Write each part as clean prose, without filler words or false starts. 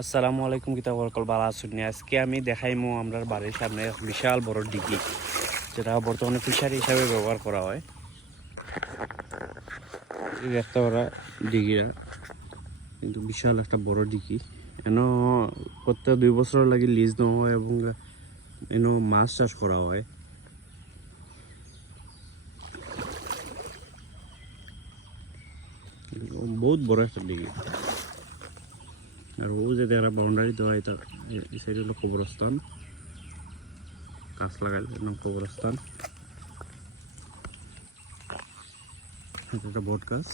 আসসালামু আলাইকুম কিতাব কল বালা আসুন আজকে আমি দেখাইমু আমরা বাড়ির সামনে বিশাল বড় ডিগি যেটা বর্তমানে ফিশারি হিসাবে ব্যবহার করা হয়। দেখতে পারা ডিগিরা কিন্তু বিশাল একটা বড় ডিগি এন প্রত্যেক 2 বছর লাগে লিজ নেওয়া হয় এবং এন মাছ চাষ করা হয়। বহুত বড় একটা ডিগি আর ও যে যারা বাউন্ডারি দেওয়া এটা এই সাইড হলো কবরস্থান, গাছ লাগাইল নাম কবরস্থান। এটা বট গাছ।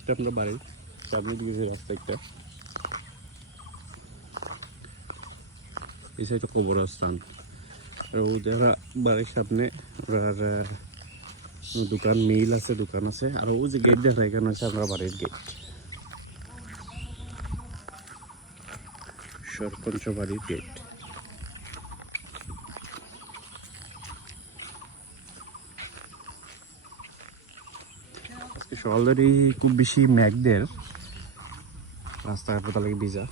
এটা আমরা বাড়ির সামনে দিকে যে রাস্তা একটা এই সাইডে কবরস্থান আর ও যারা বাড়ির সামনে আর দোকান মিল আছে, দোকান আছে আর ও যে গেট দেখা এখানে আছে আমরা বাড়ির গেট, সরপঞ্চ বাড়ির গেট। আজকে সকাল ধরেই খুব বেশি মেঘদের রাস্তাঘাট লাগে ভিজা।